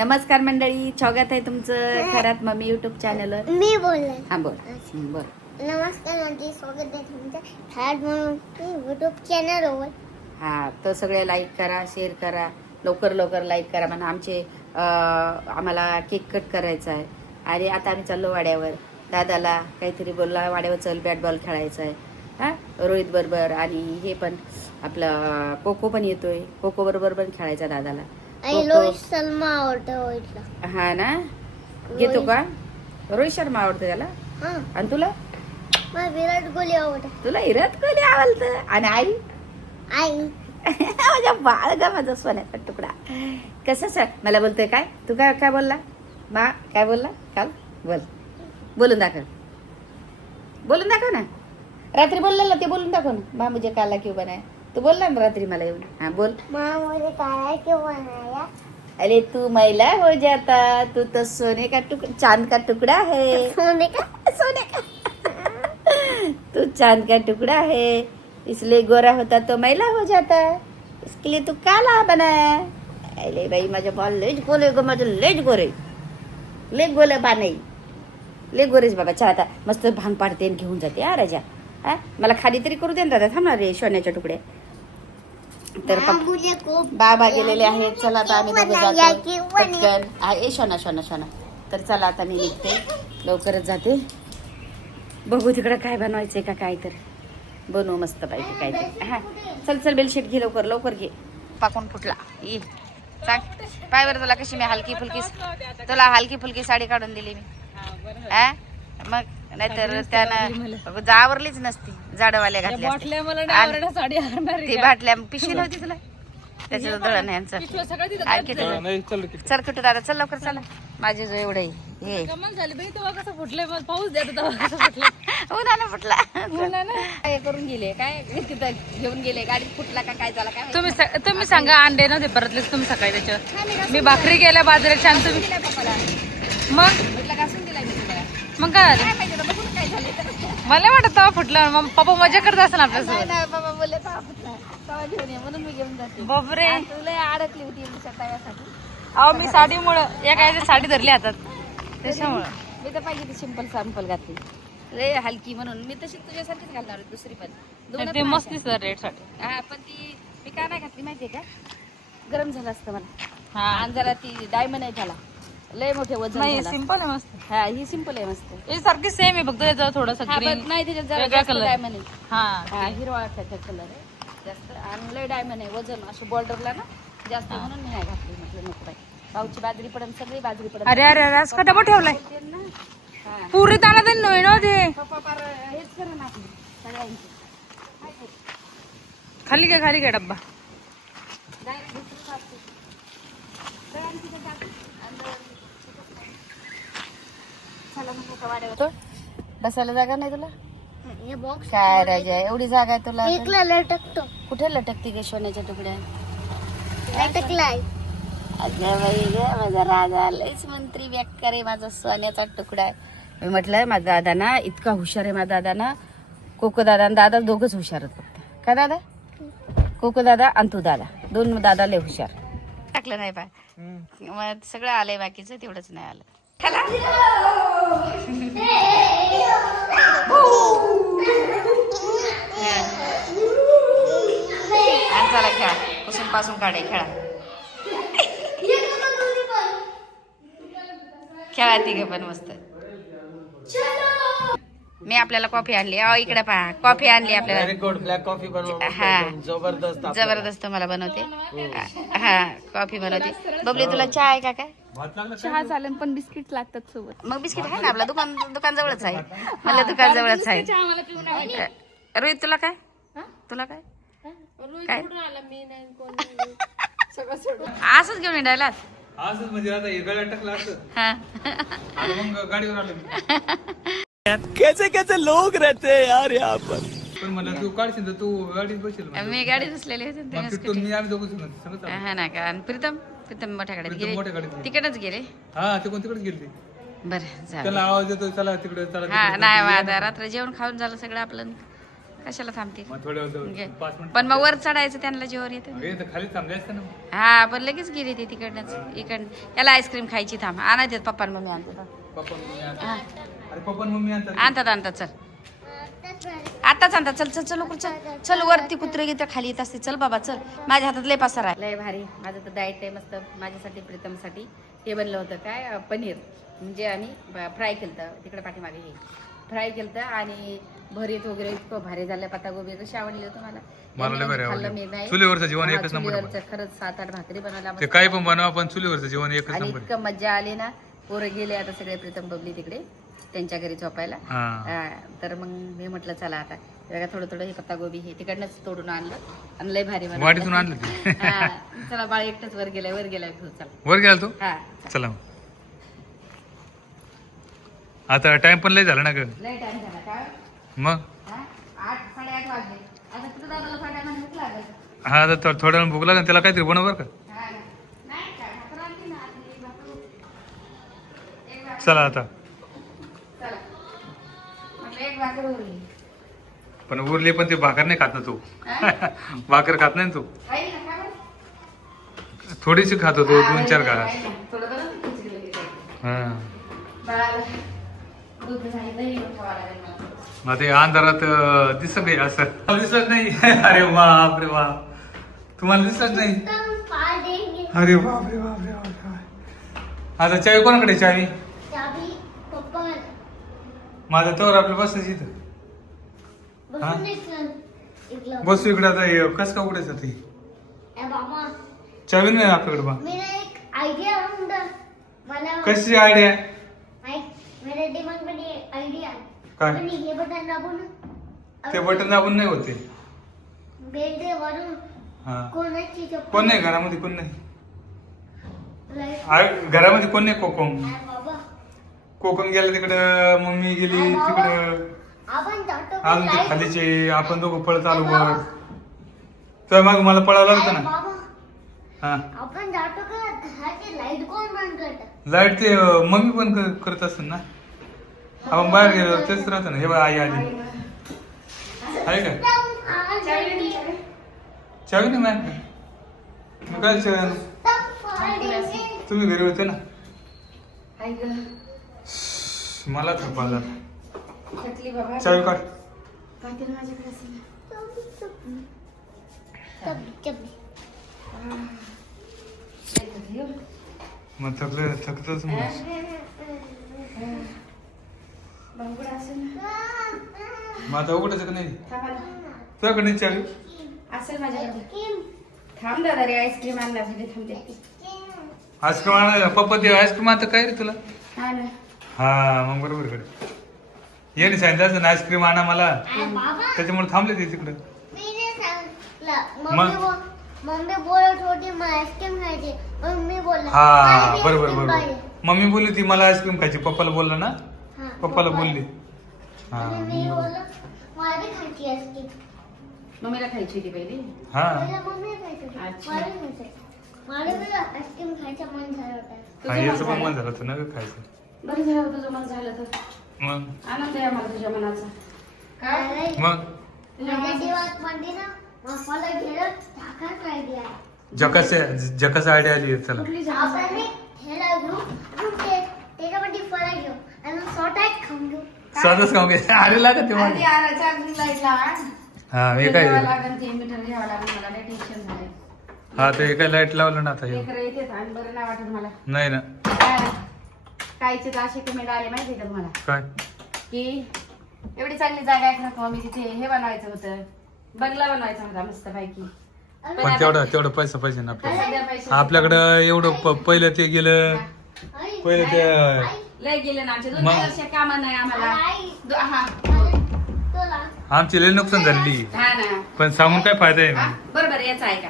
नमस्कार मंडळी, स्वागत आहे तुमचं खरात मम्मी युट्यूब चॅनलवर. मी बोलले. हा बोल बोल. नमस्कार मंडळी, स्वागत आहे तुमचं खरात मम्मी युट्यूब चॅनलवर. हा तर सगळे लाईक करा, शेअर करा, लवकर लवकर लाईक करा. म्हणा आम्हाला केक कट करायचा आहे आणि आता आम्ही चाललो वाड्यावर. दादाला काहीतरी बोलला, वाड्यावर चल बॅट बॉल खेळायचा आहे. हा रोहित बरोबर आणि हे पण आपलं कोको पण येतोय. कोको बरोबर पण खेळायचा दादाला. आणि रोहित शर्मा आवडतो रोहितला. हा ना, घेतो का? रोहित शर्मा आवडतो त्याला. हा, आणि तुला? मला विराट कोहली आवडतो. तुला विराट कोहली आवडतं. आणि आई आई माझ्या बाळ ग, माझा सोन्याचा तुकडा. कसं सर मला बोलतोय काय? तू काय काय बोलला मा? काय बोलला काल? बोलून दाखव, बोलून दाखव ना. रात्री बोललेलं ते बोलून दाखव ना. मा मुझे काला क्यों बनाया? तू बोलला ना रात्री मला येऊन. हा बोल. माँ मुझे काला क्यों बनाया? अरे तू मैला हो जाता, तू तो सोने का टुकड़ा, चांद का टुकड़ा है. सोने का सोने का तू चांद का टुकड़ा है, इसलिए गोरा होता तो मैला हो जाता, इसके लिए तू काला बनाया. अरे बाई माझ्या बाल लेच गोले ग, माझं लेच गोरे, लेच गोले बा नाही, ले गोरेच बाबा. चहा आता मस्त भांग पाडते आणि घेऊन जाते. हा राजा, हा मला खाली तरी करू दे ना दादा. थांबणार रे सोन्याच्या तुकड्या. तर मुझे को बाबा गेलेले आहेत. चला आता आम्ही दोघं बनाया जातो क्यों पटकन. ए शोना शोना शोना. तर चला आता मी निघते, लवकरच जाते. बघू तिकडं काय बनवायचंय का, काय तर बनवू मस्त पाहिजे काय तर. हा चल चल, बेलशीट घे लवकर लवकर घे. पाकून फुटला ये सांग पाय बरं. तुला कशी मी हलकी फुलकी साडी काढून दिली मी. हा मग नाहीतर त्यानं आवरलीच नसती. जाडवाल्या घातल्या ती बाटल्या पिशवी नव्हती तुला त्याचं दळण यांचं. चल कुठं दादा, चल लवकर चला. माझे जो एवढे हे उन्हानं फुटला. काय करून गेले काय तिथं घेऊन गेले गाडीत फुटला का काय झाला काय? तुम्ही सांगा. अंडे नव्हते परतलेच तुम्ही सकाळी त्याच्यावर. मी भाकरी गेल्या बाजाराच्या आणि तुम्ही मग घासून दिलाय मी तुम्हाला. मग काय काय माहिती आता बघून काय झालं. मला वाटत तेव्हा फुटलं. मग पप्पा मजा करत असेल आपल्यासोबत. नाही बाबा बोलले तेव्हा फुटला, तेव्हा घेऊन ये म्हणून मी घेऊन जाते. बापरे, आणि तुला अडकली होती तुमच्या तव्यासाठी. अहो मी साडीमुळं या काय साडी धरली हातात त्याच्यामुळं. मी तर पाहिजे ती सिंपल घातली लय हलकी म्हणून. मी तशी तुझ्यासारखीच घालणार होती दुसरी पण. दोन ते मस्त दिसत रेड साडी. हा पण ती मी का नाही घातली माहितीये का? गरम झालं असतं मला. हा आणि जरा ती डायमंड आहे त्याला, लय मोठे वजन नाही, झालं असतं. सिंपल आहे मस्त. हा ही सिंपल आहे मस्त. हे सारखी सेम आहे, फक्त त्याचं थोडंसं हा ग्रीन. पण नाही त्याच्यात जरा वेगळा जास्त color. डायमंड आहे. हा हा हिरवा कलर आहे जास्त आणि लय डायमंड आहे. वजन असं बॉर्डरला ना जास्त आहे म्हणून मी नाही घातली. म्हटलं नको बाई, भाऊची बाजरी पडन, सगळी बाजरी पडन. अरे अरे अरे, असं का डबा ठेवलाय? बोलते ना. हा पुरी ताना ते नवीन होते. पप्पा पार हेच करा ना आपली सगळ्यांची. खाली का डब्बा? डायरेक्ट दुसरी कापते. सगळ्यांची तिथं टाकते. चला मग एका वाड्यावर. बसायला जागा नाही तुला? हे बॉक्स काय राजा, एवढी जागा आहे तुला? एकला लटकतो. कुठे लटकती गे सोन्याच्या तुकड्या? लटकलाय. अगं बाई ग, माझा राजा लयच मंत्री बेकार आहे. माझा सोन्याचा तुकडा आहे. मी म्हटलं माझा दादा ना इतका हुशार आहे. माझा दादा ना, कोको दादा आणि दादा दोघच हुशार आहेत फक्त. का दादा? कोको दादा आणि तू दादा, दोन दादा लय हुशार. टाकलं नाही पाय मग सगळं आलंय, बाकीचं तेवढंच नाही आलं. चला खेळा, पासून काढे खेळा. खेळा तिघे पण मस्त. मी आपल्याला कॉफी आणली. इकडे पहा, कॉफी आणली आपल्याला. Very good. ब्लॅक कॉफी बनव. हा जबरदस्त. जबरदस्त मला बनवते. हा कॉफी बनवते. बबली तुला चहा आहे का काय? चहा चालेल पण बिस्किट लागतात सोबत. मग बिस्किट आहे ना, आपला दुकान जवळच आहे. मला दुकान जवळच आहे. रोहित तुला काय? तुला काय काय असंच घेऊन येणार? असंच म्हणजे आता हे गळ्यात टाकलं असं हा आणि मग गाडीवर आलो मी. कैसे लोग रहते हैं यार यहाँ पर. पण म्हणलं तू काढशील तर तू गाडीत बसेल म्हणलं. मी गाडीत बसलेली होते मग तेव्हाच तिथून मी आम्ही दोघं सांगत हा ना का. आणि प्रीतम मोठ्या गाडीत प्रीतम मोठ्या गाडीत गेले, गेले. तिकडच गेले. हा ते कोण तिकडेच गेली. बरं झालं. त्याला आवाज येतो, चला तिकडे चला हा तिकडे. नाही मग आता रात्र जेवण खाऊन झालं सगळं आपलं. कशाला थांबतील मग थोड्या घे. 5 मिनिट पण मग वर चढायचं त्यांना जीवर येते अगे इथं खाली थांबले असते ना. हा पण लगेच गेली ती तिकडनंच इकडनं. याला आईस्क्रीम खायची थांब आणा देत पप्पा आणि मम्मी आणतात पप्पा आणि मम्मी आणतात. हा. अरे पप्पा आणि मम्मी आणतात. आणतात चल आताच आणतात चल चल चल लवकर चल चल वरती कुत्रे घेते खाली येत असते चल बाबा चल माझ्या हातात लय पसार आहे लय भारी माझं तर डाएट आहे मस्त माझ्यासाठी प्रीतमसाठी हे बनलं होतं काय पनीर म्हणजे आम्ही फ्राय केलं तिकडे पाठीमागे हे फ्राय केलं आणि भरीत वगैरे इतकं भारी झालं पत्तागोबी कशी आवडली होतं मला लय भारी खाल्लं आवडली. मी नाही चुलीवरचं जेवण एकच नंबर आहे. चुलीवरचं खरंच 7-8 भाकरी बनवला ते काही पण बनवा पण चुलीवरचं जेवण एकच आणि नंबर आहे. इतकं मजा आली ना पोरं गेले आता सगळे प्रीतम बबली तिकडे त्यांच्या घरी झोपायला हा. तर मग मी म्हटलं चला आता बघा थोडं थोडं हे पत्तागोबी हे तिकडनंच तोडून आणलं आणि लय भारी बनवलं. वाटीतून आणलं ते. हा, चला बाळ एकटंच वर गेलाय घेऊ चला वर गेला तो हा चला मग. आता टाइम पण लय झाला ना ग लय टाइम झाला काय मग 8-8:30 वाजले आता तुझं दादाला 8:30 भूक लागेल हा तर थोड्या वेळ भूक लागेल त्याला काहीतरी बनव बरं का. हा ना. नाही काय भाकर आणली ना आधी भाकर. एक भाकर चला आता चला म्हटलं एक भाकर उरली पण उरली पण ते भाकर नाही खात ना तू भाकर खात नाही ना तू खाईल ना खा बरं. थोडीशी खात होतो 2-4 का खाईल ना. थोडं बरं खिचडी वगैरे खाईल. हा बाळाला दूध आणि दही खावा लागेल मला. मग ते अंधारात दिसत नाही असं मला दिसत नाही अरे बाप रे बाप तुम्हाला दिसत नाही तुम फाड़ देंगे अरे बाप रे बाप रे बाप. आता चावी कोणाकडे चावी चाबी पप्पा माझा तोवर आपल्या बसायची इथं हा? बसून इकलं बसू इकडे आता हे कसं का उघडायचं ते ए बाबा चावी नाही आपल्याकडे बा मेरा एक आइडिया होता मला कशी आयडिया मेरे दिमाग में ये आइडिया काय? पण हे बटन दाबून ना, ते बटन दाबून नाही होते बेल्टे वरून हा कोणाची चप्पल कोण नाही घरामध्ये कोण नाही राईट. घरामध्ये कोण नाही कोकम ए बाबा कोकम गेला तिकडं मम्मी गेली तिकडं आपण जातो आलो ते खालीचे आपण दोघं पळत आलो वर तर मग मला पळावं लागतं ना बाबा हा आपण जातो का घराची लाईट कोण बंद करत लाईट ते मम्मी पण करत असेल ना आपण बाहेर गेलो तेच राहतं ना हे बघ आई आली आहे का चावी नाही मॅम मग काय चावी तुम्ही घरी होते ना आई गं, मला थपाला थकली बाबा चावी काढ काहीतरी माझ्याकडे असेल थकली हो. मग थकतच मग बांगडा असेल ना मग आता उघडायचं का नाही थांबा ना. तुझ्याकडे नाही चावी असेल माझ्याकडे थांब दादा रे आईस्क्रीम आणण्यासाठी थांबते आईस्क्रीम आणा पप्पा ते आईस्क्रीम आता काय रे तुला हा ना हा मग बरोबर कडे ये नाही सांगितलं आईस्क्रीम आणा मला बाबा त्याच्यामुळे थांबले ते तिकडं मी सांगितलं मग? मम्मी बोलत होती मला आईस्क्रीम खायची मम्मी बोलला हा मला बी बरोबर आईस्क्रीम बरोबर पाहिजे. मम्मी बोलली ती मला आईस्क्रीम खायची पप्पाला बोलला ना हा, पप्पाला बोलली हा आणि मी बोललो मला बी खायची आईस्क्रीम मम्मीला खायची होती पहिली हा पहिला मम्मी खायची होती. अच्छा. मला बी खायचं. मला बी आईस्क्रीम खायचं मन झालं होतं हा तुझं याचं मन पण मन झालं. झालं होतं ना ग खायचं बरं झालं तुझं मन झालं तर मग आनंद आहे आम्हाला तुझ्या मनाचा काय अरे, मग तुझ्या माझ्या मनाचा दिवात म्हणते ना मग मला गेलं टाकाच आयडिया जकास आयडिया आली आहे, चला कुठली आपण झाली मी ह्याला घेऊ आणि त्याच्यामध्ये फळं घेऊ आणि मग स्वतःच खाऊन घेऊ साधच खाऊ घे अरे लागत ते आधी मला आला चार्जिंग लाईट लावा हा मी काय घ्यावं लागेल ते मीटर घ्यावं लागेल मला लय टेन्शन झालंय हा ते काय लाईट लावलं ना आता हे. लेकरं येतेच आणि बरं नाही वाटत मला नाही ना कायचे तर असे कमेंट आले माहिती का तुम्हाला काय की एवढी चांगली जागा आहे ना मी तिथे हे बनवायचं होतं बंगला बनवायचा होता मस्त पैकी पण तेवढं पैसा पाहिजे ना आपल्याला सध्या पैसे आपल्याकडं एवढं पहिलं ते गेलं आई, पहिलं ते लय गेले ना आमचे 2 मग? वर्ष कामा नाही आम्हाला आई, हा तुला आमची लय नुकसान झाली हा ना पण सांगून काय फायदा आहे हा, ना बरोबर याच आहे का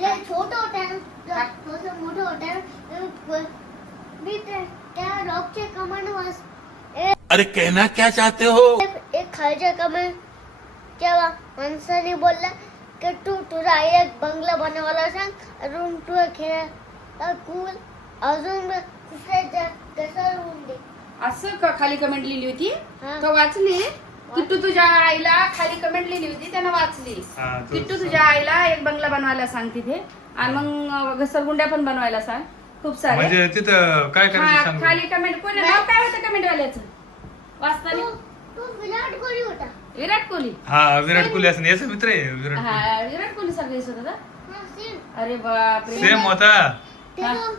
लय छोटं होतं ना थोडंसं मोठं होतं ना मी त्या रॉकचे कमांड वाच अरे कहना क्या चाहते हो एक खालच्या कमांड तेव्हा माणसाने बोलला की तू तुझा एक बंगला बनवायला सांग अजून तुझं खेळा कूल अजून दुसऱ्या तसं होऊन दे असं का खाली कमेंट लिहिली होती हा. तो वाचली किट्टू तुझ्या आईला खाली कमेंट लिहिली होती त्यानं वाचली. हा, तो किट्टू तुझ्या आईला एक बंगला बनवायला सांग तिथे आणि मग घसरगुंड्या पण बनवायला सांग खूप सारे. म्हणजे तिथं काय करायचं हा, सांग. खाली कमेंट कोणी नाव काय होतं कमेंट वाल्याचं वाचताना? तू विराट कोहली होता. विराट कोहली. हा विराट कोहली असं याचा मित्र आहे विराट कोहली. हा विराट कोहली सगळे होता. हा, सेम. अरे बापरे. सेम होता. ते तो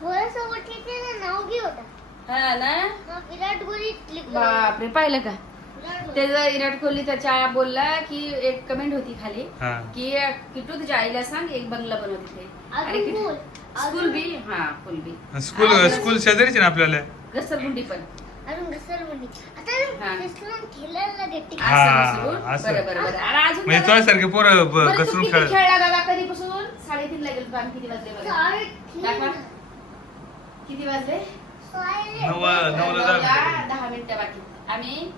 थोडंसं वाटते त्याचं नाव बी होता. हा ना. हा, विराट कोहली लिखलं. बापरे पाहिलं का विराट कोहली. त्याचा विराट कोहली त्याच्या बोलला की एक कमेंट होती खाली हा की किट्टू तुझ्या आईला सांग एक बंगला बनव तिथे. आणि अजून किट्टू- बोल. स्कूल बी हा स्कूल बी स्कूल शेजारीच आहे ना आपल्याला. घसरगुंडी पण अजून घसरगुंडी. आता हा. घसरून खेळायला घेते. हा, असं घसरून. असं. बरं बरं बरं. आणि अजून म्हणजे दादा- तुझ्यासारखे पोरं बरं, तू घसरून किती खेळ. खेळला दादा कधीपासून? 3:30 ला गेलो आम्ही. किती वाजले बघा साडे दाखवा. तीन. किती वाजले? साडे- नऊला 10 मिनिटं बाकी. आम्ही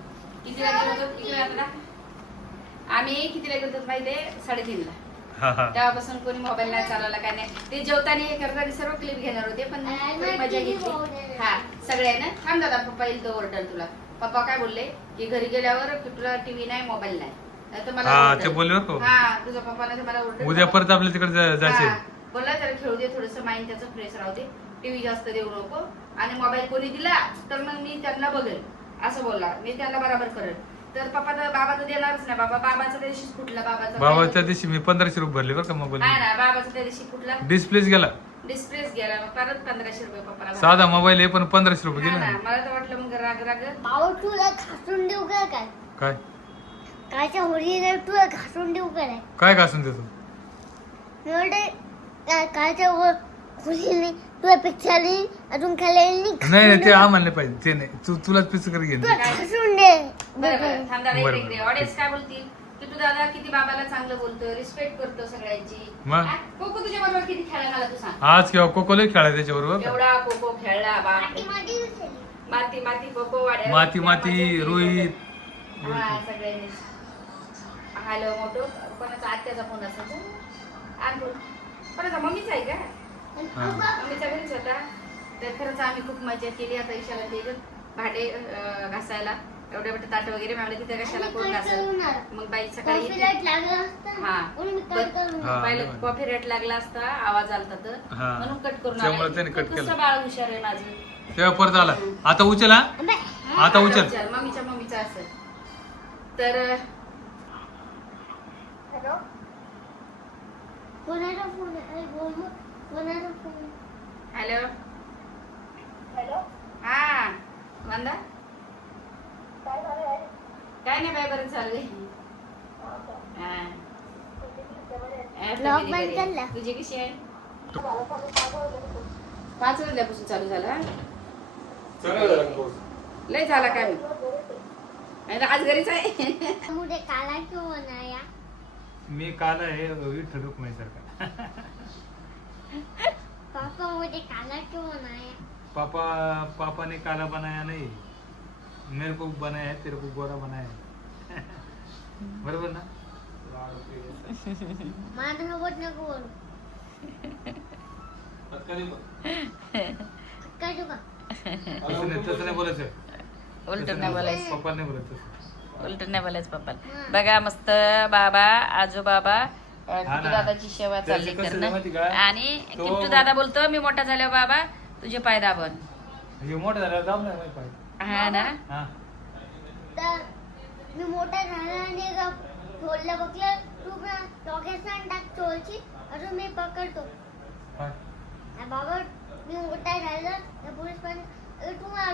कितीला गेलो होतो इकडे आता दाखव. आम्ही कितीला गेलो होतो माहितीये? 3:30 ला. हा हा तेव्हापासून कोणी मोबाईल नाही चालवला काय नाही. ते जेवताना हे करताना सर्व क्लिप घेणार होते पण थोडी मजा घेतली. हा सगळ्यांना थांब दादा पप्पा येईल तो ओरडल तुला. पप्पा काय बोलले की घरी गेल्यावर तुला टीव्ही नाही मोबाईल नाही नाहीतर मला हा ओरडल. ते बोलले बरं का. हा तुझा पप्पा नाही तर मला ओरडल. उद्या परत आपल्या तिकडे जायचे. हा, बोलला त्याला खेळू दे थोडस माइंड त्याचं फ्रेश राहू दे. टीव्ही जास्त देऊ नको आणि मोबाईल कोणी दिला तर मग मी त्यांना बघेल असं बोलला. मी त्यांना बरोबर करेल. तर पप्पा तर बाबा तर देणारच नाही. बाबाचा त्या दिवशी कुठला बाबा त्या दिवशी मी 1500 रुपये भरले बरं का मोबाईल. हा ना बाबाचा त्या दिवशी कुठला डिस्प्लेच गेला. डिस्प्लेच गेला मग परत 1500 रुपये पप्पाला भरावे. साधा मोबाईल आहे पण 1500 रुपये हा गेला ना, ना. मला तर वाटलं मग राग राग भाऊ तुला घासून देऊ का काय? काय कायच्या होळीला तुला घासून देऊ का नाही? काय घासून देतो. मी म्हणते कायच्या होळीने तुला पिक्चरने अजून खेळायला नाही नाही ते आम्हाला नाही पाहिजे ते नाही तुलाच पिच कर घेईन. तुला घासून दे. बरं बरं थांब दादा बरं, इकडे बरं. ऑडियन्स काय बोलतील की तू दादा किती बाबाला चांगलं बोलतो रिस्पेक्ट करतो सगळ्यांची. मग? हा, कोको तुझ्या बरोबर किती खेळला मला तू सांग. आज किंवा कोकोले खेळाय त्याच्याबरोबर. एवढा कोको खेळला माती बाप माती उचलली. माती माती कोको वाड्या माती माती रोहित. हा सगळ्यांनी हॅलो मोठो कोणाचा आत्याचा फोन असायचा आणि बोल कोणाचा मम्मीचा आहे का? आणि हा. बाबा, मम्मीचा घरीच होता. तर खरंच आम्ही खूप मजा केली. आता ईशाला ते भांडे घासायला एवढे मोठे ताट वगैरे मिळाले तिथे कशाला कोण कट घासत. करूणार. मग बाई सकाळी कॉफी येते. रेट लागला असता हा. म्हणून मी बर. कट करून हा. पहिलं कॉफी रेट लागला असता आवाज आलता तर हा. म्हणून कट करून त्यामुळे आला. त्याने कट कसं केलं. बाळ हुशार आहे माझं. तेव्हा परत आला. आता उचला. अबे, आता उचल. मम्मीचा असेल तर हॅलो कोणाचा फोन आहे? अरे बोल मग. कोणाचा फोन? हॅलो हॅलो हा वंदा काय झालं? काय नाही बाय बरं चाललंय. हा. Vlog बंद केला. तुझी कशी आहे? 5 वाजल्यापासून चालू झाला. लय झाला काय मी आज घरीच आहे. मुझे काला क्यों बनाया? मी काल आहे विठ्ठल रुक्माई सारखा. पापा मुझे काला क्यों बनाया? पापा ने काला बनाया नहीं मेरे को बनाया है तेरे को गोरा बनाया है. बरोबर ना. माझ्यासोबत नको बोलू. काय तू का? तसं नाही बोलायचं. उलट नाही बोलायचं. पप्पा नाही बोलत तसं. उलट नाही बोलायचं पप्पाला. बघा मस्त बाबा आजोबाबा किट्टू दादाची सेवा चालली त्याचं कसं करणं. माहिती का? आणि तो- किट्टू दादा बोलतो मी मोठा झाल्यावर बाबा तुझे पाय दाबन. हे मोठं झाल्यावर जाऊ नाही माहिती पाहिजे. हा ना. हा तर मी मोठा झाला आणि बोललं बघलं तू लोकेशन टाक चोरची अजून मी पकडतो. काय? आणि बाबा मी मोठा झाला तर पोलीस पण तू मला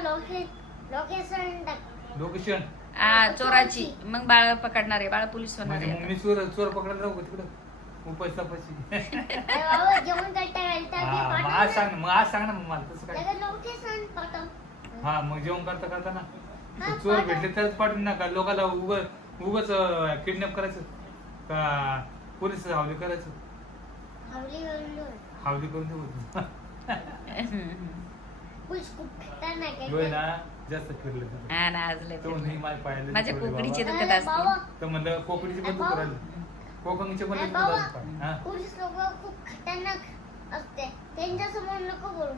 लोकेशन टाक. लोकेशन हा चोराची मग बाळ पकडणार आहे. बाळ पोलीस होणार म्हणजे आहे मग आता. मी चोर पकडायला जाऊ का तिकडं उपाय तपाशी. अरे बाबा जेवण करता घालता हा मग आज सांग ना मग मला तसं काय. लोकेशन पाठव. हा मग जेवण करता ना हा, चोर पाठव. भेटले तरच पाठवून नका लोकांना उगाच किडनॅप करायचं का पोलीस हावली करायचं. हवली हवली हावली करून देऊ. पोलीस खूप खतरनाक आहे. होय ना जास्त फिरलं तर. हा ना आज लय तो नाही माझ्या पायाला माझ्या चोरले कोकडीचे बाबा. दुखत अरे बाबा, असते. तर म्हणलं कोकडीची बंदूक बाबा. करायला कोकणीचे अरे बंदूक बाबा, करायला. हा पोलीस लोक खूप खतरनाक असते त्यांच्या समोर नको बोलू.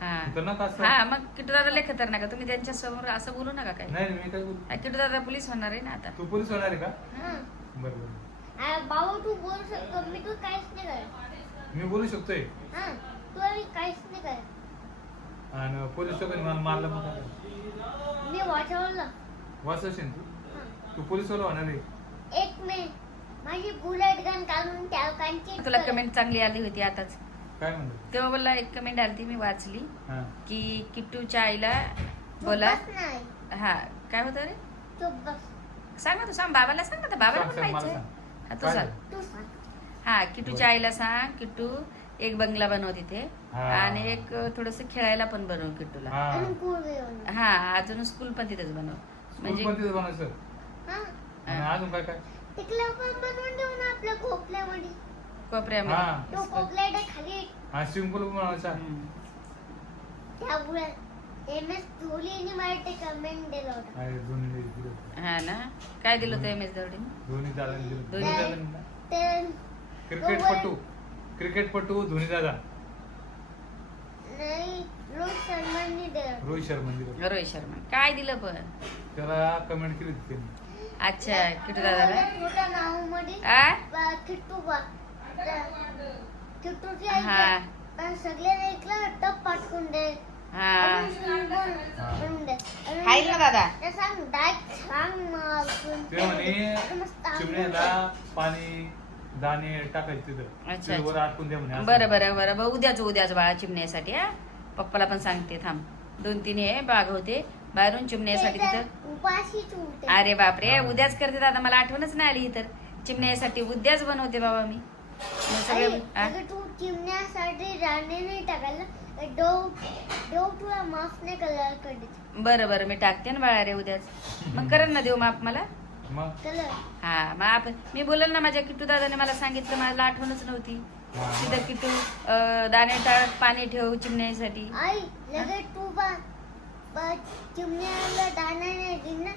हा तर नका असं. हा मग किटू दादा लय खतरनाक आहे. तुम्ही त्यांच्या समोर असं बोलू नका काय. नाही मी काय बोलू? किटू दादा पोलीस होणार आहे ना आता. तू पोलीस होणार आहे का? हा. बरोबर. बाबा तू बोलू शकतो, मी तू काहीच नाही करत. मी बोलू शकतोय हा तू आम्ही काहीच नाही करत. आणि पोलीस लोकांनी मला मारलं मग काय करायचं? मी वाचवलं. वाचवशील तू? हा. तू पोलीस वाला होणार आहे? एक मी माझी बुलेट गन काढून त्या कांची तुला कमेंट चांगली आली होती आताच. काय म्हणतो? तेव्हा बोलला एक कमेंट आली ती मी वाचली हा. की किट्टूच्या आईला बोला. बस नाही. हा काय होतं रे? तू बस. सांग ना तू सांग बाबाला सांग ना बाबाला सांग, पण सांग, मला पाहिजे. सांग. हा तू काय सांग. झालं? तू सांग. हा किट्टूच्या आईला सांग किट्टू एक बंगला बनव तिथे हा. आणि एक थोडस खेळायला पण बनव किट्टूला. हा. आणि कोण येऊन. हा अजून स्कूल पण तिथेच बनव म्हणजे म्हणजे कोणतीच बनायचं? हा आणि अजून काय काय? तिकडे आपण बनवून देऊ ना आपल्या खोपल्यामध्ये. कोपऱ्यामध्ये. हा. तो खोपल्याच्या खाली हा स्विमिंग पूल बनवायचा. हम्म. त्यामुळे MS धोनीने मला ते कमेंट दिलं होतं. आहे, दोन्ही दिलं. हा ना काय दिलं होतं MS दौडीने? धोनी दादांनी दिलं. धोनी धोनी दादा. दादांनी. ते क्रिकेटपटू धोनी दादा. नाही रोहित शर्माने दिलं. रोहित शर्मा दिलं. रोहित शर्मा काय दिलं पण? त्याला कमेंट केली होती त्यांनी. अच्छा किट्टू दादाला. छोट्या नावामध्ये आ किट्टू किट्टूची हा. आई सगळ्यांना ऐकलं टप पाठवून दे. हा बनवून दे. खाईल ना दादा. ते सांग डायरेक्ट छान मारून. ते म्हणे मस्त चिमण्याला पाणी दाणे टाकायचे तिथं. अच्छा, ते वर आटकून द्या म्हणे असं. बरं बरं बरं बरं उद्याच बाळा चिमण्यासाठी. हा पप्पाला पण सांगते थांब 2-3 हे बाग होते बाहेरून चिमण्यासाठी तिथं. उपाशीच उलटे. अरे बापरे हा. उद्याच करते दादा मला आठवणच नाही आली तर चिमण्यासाठी उद्याच बनवते बाबा मी. मग सगळं हा? अगं तू चिमण्यासाठी राणे नाही टाकायला. डो तुला माफ नाही कलर कडे बरं बरं मी टाकते ना बाळा रे उद्याच. मग करेन ना देऊ माप मला. मग कलर. हा मग आपण मी बोलल ना माझ्या किट्टू दादाने मला सांगितलं मला आठवणच नव्हती. हा. तिथं किट्टू दाणे टाक पाणी ठेव चिमण्यासाठी. आई लगेच तू चिमण्याला दाणा नाही दिला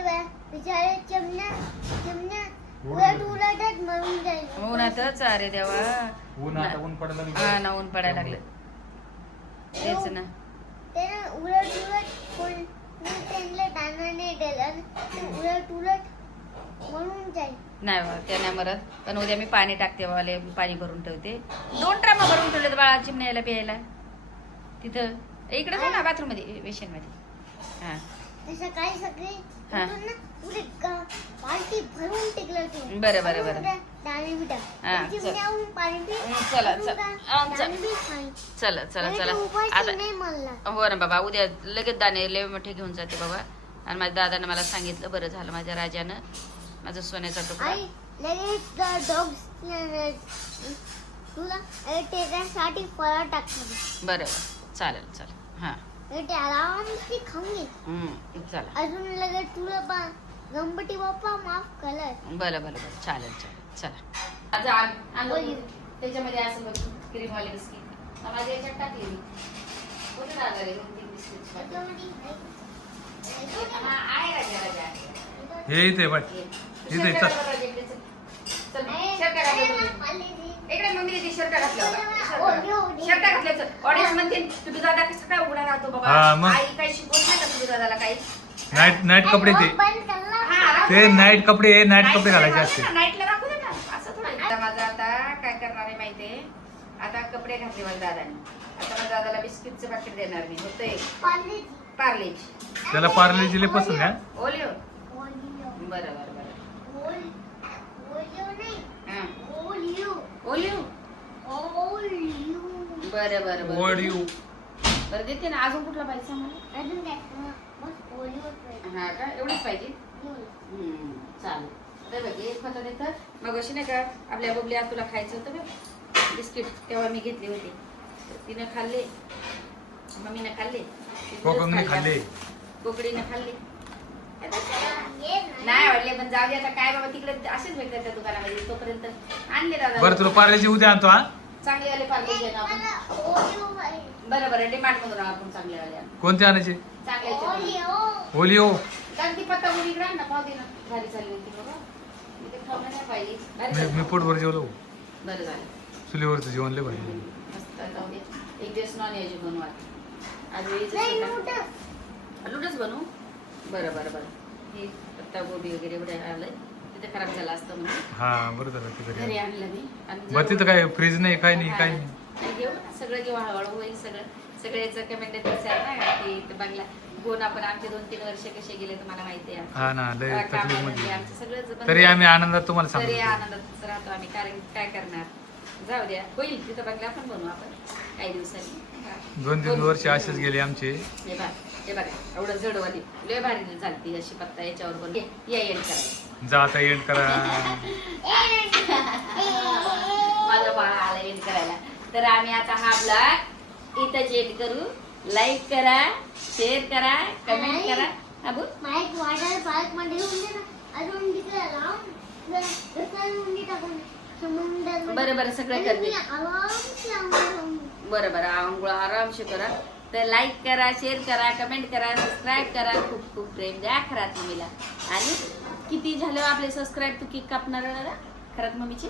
ना बिचारे चिमण्या उलट उलटच मरून जाईल. उन्हातच अरे देवा. ऊन आता ऊन पडायला लागलं. हा ना ऊन पडायला लागलं तेच ना. ते ना उलट कोण त्यांना दाणा नाही दिला ना, ते उलट मरून जाईल. नाही बा त्या नाही मरत पण उद्या मी पाणी टाकते बाबाले पाणी भरून ठेवते. 2 ड्रामा भरून ठेवले बाळा चिमण्याला प्यायला तिथं इकडे जा ना बाथरूम मध्ये वेशन मध्ये. हा तसं काही सगळे हा. उठून ना पुरे बाल्टी भरून टिकलं तू. बरं, बरं, बरं. दाणे बिटा हा, चिमण्याहून पाणी पी. चला, अजून चला. काय? हा, चला. दाणे बी खाई. चला चला अरे चला तू उपाशी आता नाही म्हणला. हो ना बाबा उद्या लगेच दाणे लय मोठे घेऊन जाते बाबा. आणि माझ्या दादानं मला सांगितलं बरं झालं माझ्या राजानं माझं सोन्याचा तुकडा. आई लगेच डॉग्स तुला त्याच्यासाठी फळं टाकतात. बरं बरं चालेल चालेल हा ते आरामशी खाऊन घे. चला अजून लगेच तुला गणपती बाप्पा माफ कलर. बरं बरं बरं चालेल चालेल चला. आता आणलं त्याच्यामध्ये असं बघ क्रीमवाले बिस्किट माझ्या याच्यात टाकले मी. कुठे टाकलं रे 2-3 बिस्किट? हा आहे राजा राजा आहे. हे इथे बाय इथे चल. चल शर्ट घातलं इकडे मम्मी ती शर्ट घातलं शर्ट घातलं. ऑडियन्स म्हणते तुझा दादा कसं काय उघडा राहतो हा, बाबा. मग? आई काही शिकवत नाही का तुझ्या दादाला काही. नाईट कपडे ते बंद करला. हा, ते नाईट कपडे घालायचे असते. नाईटला दाखवू दे ना असं थोडं. आता माझं आता काय करणार आहे माहितीये आता कपडे घातले माझ्या दादाने. आता माझ्या दादाला बिस्किटचं पाकिट देणार मी होतंय पाणी. पार्लेजी त्याला पार्लेजी लय पसंत आहे. ओलिओ. ओलिओ. बरं बरं बरं ओलिओ नाही. हा ओलिओ. ओलिओ ओलिओ. बरं बरं बरं ओडिओ. बरं देते ना अजून कुठला पाहिजे सांग मला. अजून काय? बस ओलिओ पाहिजे. हा का एवढंच पाहिजे. चालेल तर बघ एक होतं देतं मग अशी नाही का आपल्या बबल्या तुला खायचं होतं बघ बिस्किट तेव्हा मी घेतली होती तिनं खाल्ले मम्मीनं खाल्ले कोकमने खाल्ले. कोकडीनं खाल्ले ये ना. नाही आवडले पण जाऊ दे आता काय बाबा तिकडे असेच भेटतात त्या दुकानामध्ये तोपर्यंत आणले दादा. बरं तुला पार्लेजी उद्या आणतो हा. चांगले वाले पार्ले घे ना आपण. मला ओलिओ पाहिजे. बरं बरं डिमार्ट मधून आपण चांगले वाले आणू. कोणते आणायचे? चांगले ओलिओ. ओलिओ. अगदी पत्ता मुली इकडे आण ना खाऊ दे ना भारी चालली होती बाबा मी ते खावलं नाही पाहिजे भारी मी झालं. पोटभर जेवलो. बरं झालं चुलीवरचं जेवण लय भारी. मस्त जाऊ दे एक दिवस नॉनव्हेज बनवू आता. आज वेळीच नाही होतं. मोठं. लुडच बनवू. बरं बरं बरं. हे पत्ता गोबी वगैरे एवढं आलंय तिथे खराब झालं असतं म्हणून हा बरं झालं ते घरी घरी. आणलं मी. आणि मग तिथं काय फ्रीज नाही काय नाही काय नाही. आणि घेऊ ना, सगळं घेऊ हळूहळू होईल सगळं. सगळ्याचं कमेंट असेल ना की ते बंगला गोन आपण आमचे 2-3 वर्ष कसे गेले तुम्हाला माहिती आहे. हा ना लय तकलीफ कामामध्ये मध्ये. आमचं सगळंच बंद तरी आम्ही झालं. आनंदात तुम्हाला तरी सांगतो. आनंदात राहतो आम्ही. कारण काय करणार, जाऊ द्या होईल तिथं बंगला पण बनवू आपण काही दिवसांनी. 2-3 वर्ष असेच गेले आमचे. हे बघा एवढं जडवाली लय भारी झालती अशी पत्ता याच्यावर पण या एंड करायचं. जा आता एंड करा. माझा बाळा आला एंड करायला. तर आम्ही आता हा ब्लॉग इथं एंड करू. लाईक करा, शेअर करा, कमेंट करा. अबू माईक वॉटर पार्क मध्ये येऊन दे ना. अजून तिकडे लावून रस्त्याने टाकून समुद्रामध्ये. बरं बरं सगळं करते. आरामसे आंघोळ. बरं बरं आंघोळ आरामशी करा. तर लाईक करा, शेअर करा, कमेंट करा, सबस्क्राईब करा. खूप खूप प्रेम द्या खरात मम्मीला. आणि किती झालं आपले सबस्क्राईब तू केक कापणार ना खरात मम्मीची?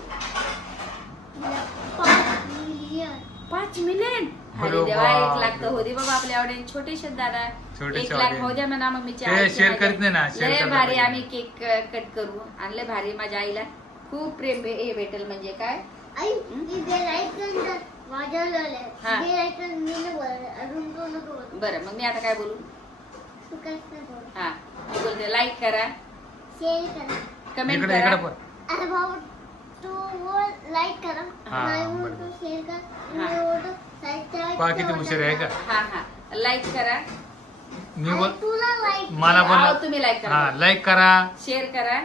5 मिलियन. 5 मिलियन. अरे अरे देवा बापरे. 1 लाख तर होते बाबा आपल्या आवडे छोटेसे दादा. छोटेसे 1 लाख audience. होऊ द्या म्हणा मम्मीच्या ते आईच्या share करीत नाही ना, share लय करायला भारी पाहिजे. आम्ही केक कट करू आणि लय भारी माझ्या आईला खूप प्रेम हे भेटेल म्हणजे काय. आई इथे लाईक कर माझ्या लाले. हा. हे लाईक कर मी नाही बोलत. अजून तो नको बोलू. बरं मग मी आता काय बोलू? तू काय बोल. हा मी बोलते लाईक करा, शेअर करा. कमेंट इकडे करा. इकडे पण. अरे भाऊ तू वो लाईक करा. हा, नाही वो बरोबर. तो शेअर कर. हा. नाही वो तो सबस्क्राइब पहा किती हुशार आहे का. हा हा लाईक करा. मी बोल तुला लाईक मला अहो, बोल. तुम्ही लाईक हा करा, लाईक करा, शेअर करा.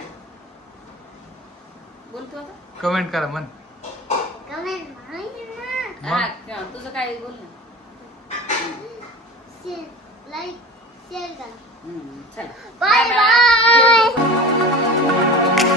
बोलतो आता. कमेंट करा म्हण. कमेंट नाही ना. हा तुझं काय बोल ना. शेअर लाईक शेअर करा. चला बाय Bye bye. बाय.